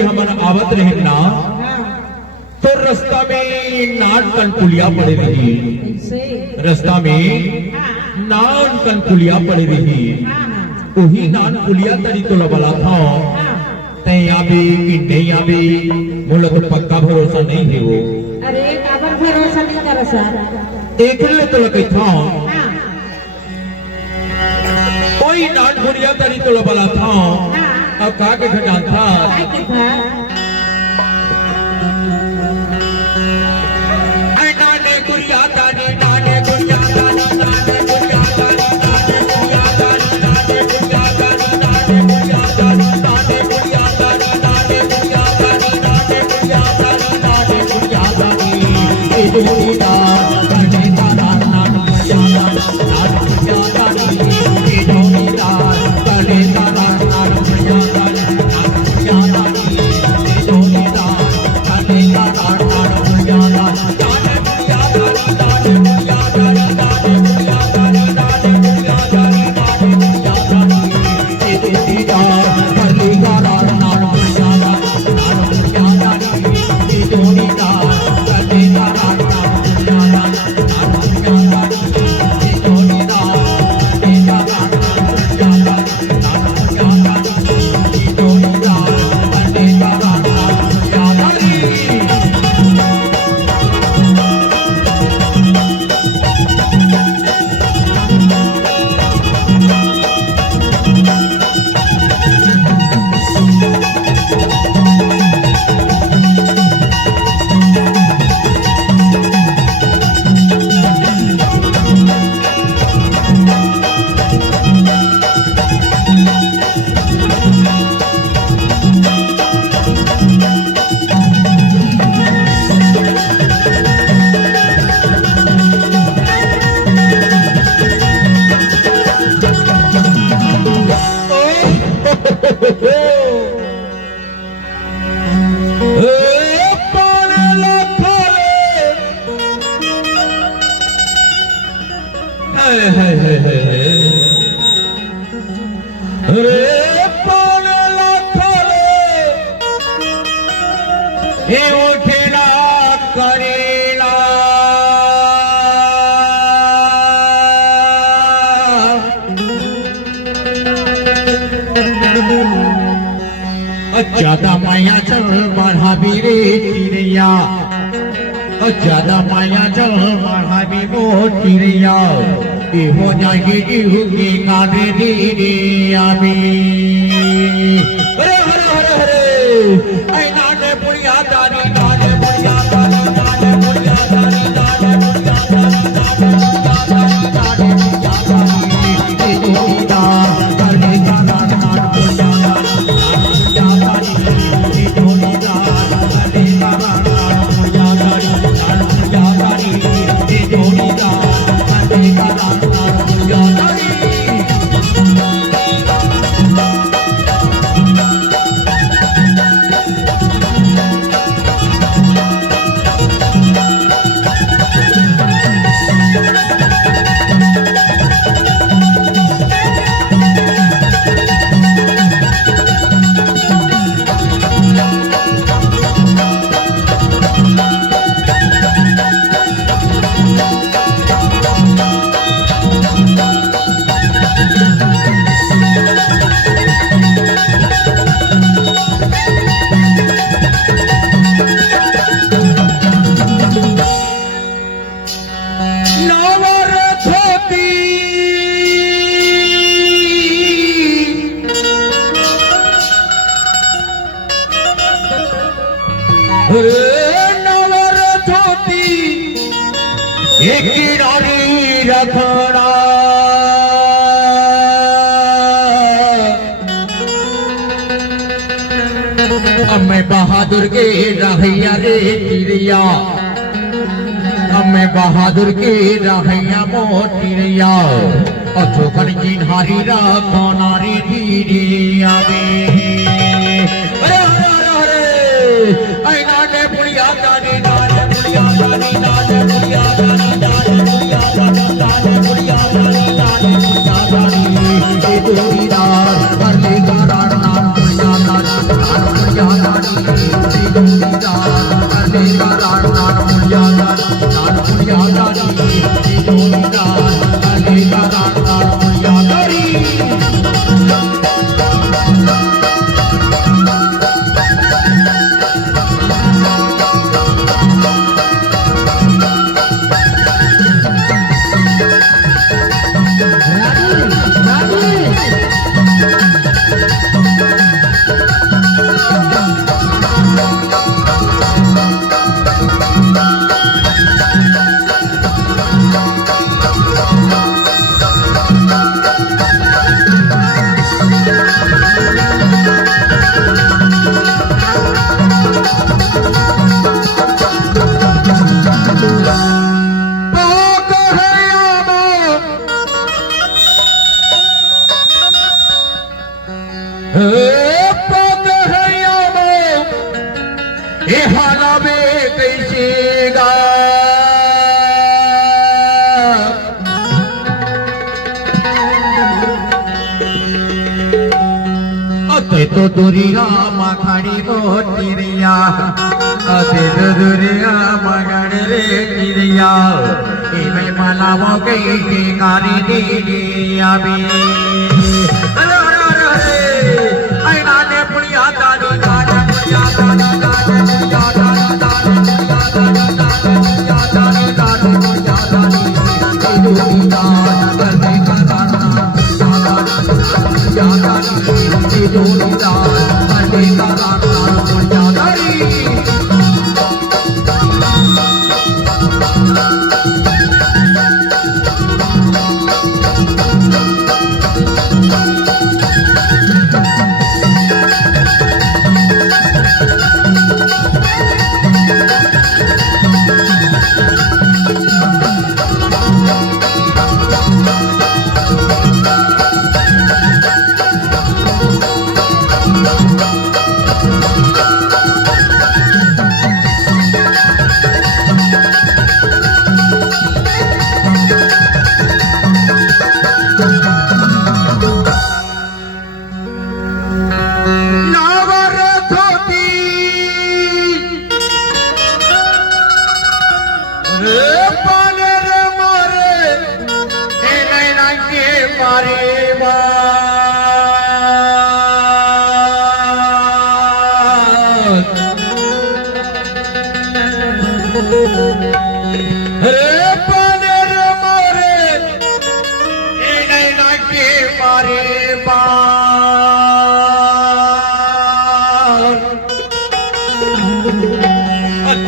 अभी हमारा आवत रहे ना तो रास्ता में नान कनकुलिया पड़े रही, रास्ता में नान कनकुलिया पड़े रही, वही नान कुलिया तरी तो लबला था तय आवे कि नहीं आवे बोला तो पक्का भरोसा नहीं है वो। अरे काबर भरोसा नहीं करो सर, एक ले तो लगे था कोई नान कुलिया तरी तो लबला था अब कहा के घटान था नाने कुलिया तारी नाने कुलिया तारी नाने कुलिया तारी नाने कुलिया तारी नाने कुलिया तारी नाने कुलिया तारी नाने कुलिया तारी नाने कुलिया तारी नाने कुलिया तारी नाने कुलिया तारी ए जोड़ीदा करने तारा नान कुलिया तारी नान कुलिया तारी ए जोड़ीदा करने तारा नान कुलिया तारी नान कुलिया तारी ए जोड़ीदा करने तारा नान कुलिया तारी ज्यादा माया चल बढ़ावी रे चिड़िया, ज्यादा माया चल बढ़ावी वो चिड़िया हो जाएगी इहू के गाने रे आमी। हरे हरे हरे हरे ऐ नाने पुड़िया तारी नाने पुड़िया तारी नाने पुड़िया तारी नाने पुड़िया तारी नाने पुड़िया तारी ए जोड़ीदा करने तारा नान पुड़िया रखना मैं बहादुर के रहिया रे चिड़िया, मैं बहादुर के रहिया मोटिरिया अछोकन जिन्हारी रखो नारी धीरिया में। अरे हरे हरे हरे ऐ नाने पुड़िया तारी नाने पुड़िया तारी नाने पुड़िया तारी नाने पुड़िया तारी नाने पुड़िया तारी नाने पुड़िया तारी ए जोड़ीदार कर ले गाना नाम पुड़िया तारी नाम पुड़िया तारी दान पुड़िया दानी जोड़ी दान अरे दान दान पुड़िया दानी तो दुरिया मखड़ी मोटी रिया अते दुरिया मगड़ रे तिरिया इमे मलावो गई के कारी दिया बे अरे आई नाने पुड़िया दानी दाने पुड़िया दानी दाने पुड़िया दानी दाने पुड़िया दानी दाने पुड़िया दानी दाने पुड़िया दानी दुरी दान करने का दाना पुड़िया दानी जोड़ी दान करने का दाना पुड़िया दानी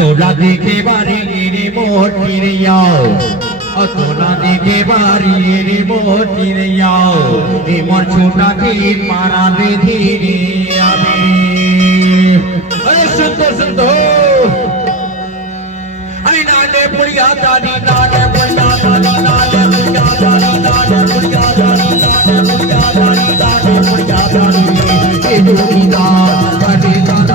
तोला देखे बारी रे मोटी रियाओ तोला देखे बारी रे मोटी रियाओ मोर छोटा थी मारा दे धीरे आवे अरे सुन तो अरे नाने पुड़िया दानी नाने पुड़िया दानी नाने पुड़िया दानी नाने पुड़िया दानी नाने पुड़िया दानी नाने पुड़िया दानी ये जोड़ी दान कटे दान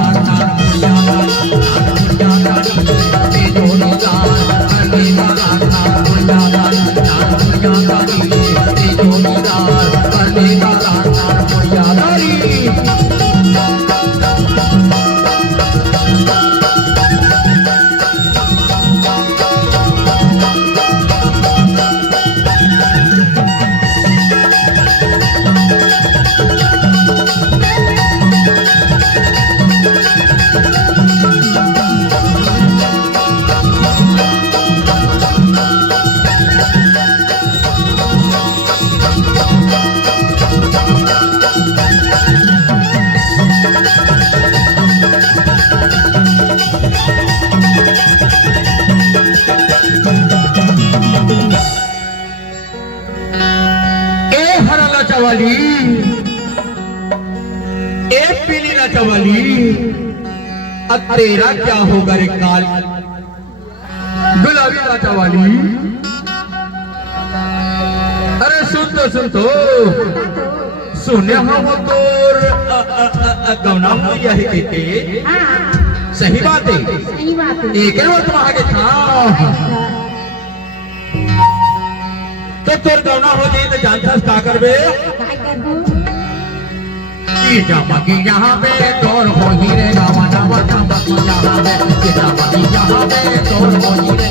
वाली एक पीली नाचा वाली अब तेरा क्या होगा रे काल गुलाबी नाचा वाली अरे सुन तो सुने हम तोर गौना हुई है कहते सही बात है एक वक्त आगे था तो तोर गौना हो जाए तो जानता का करबे की यहाँ पे तोर हो ही रे गावा गावा यहाँ पे तोर हो ही रे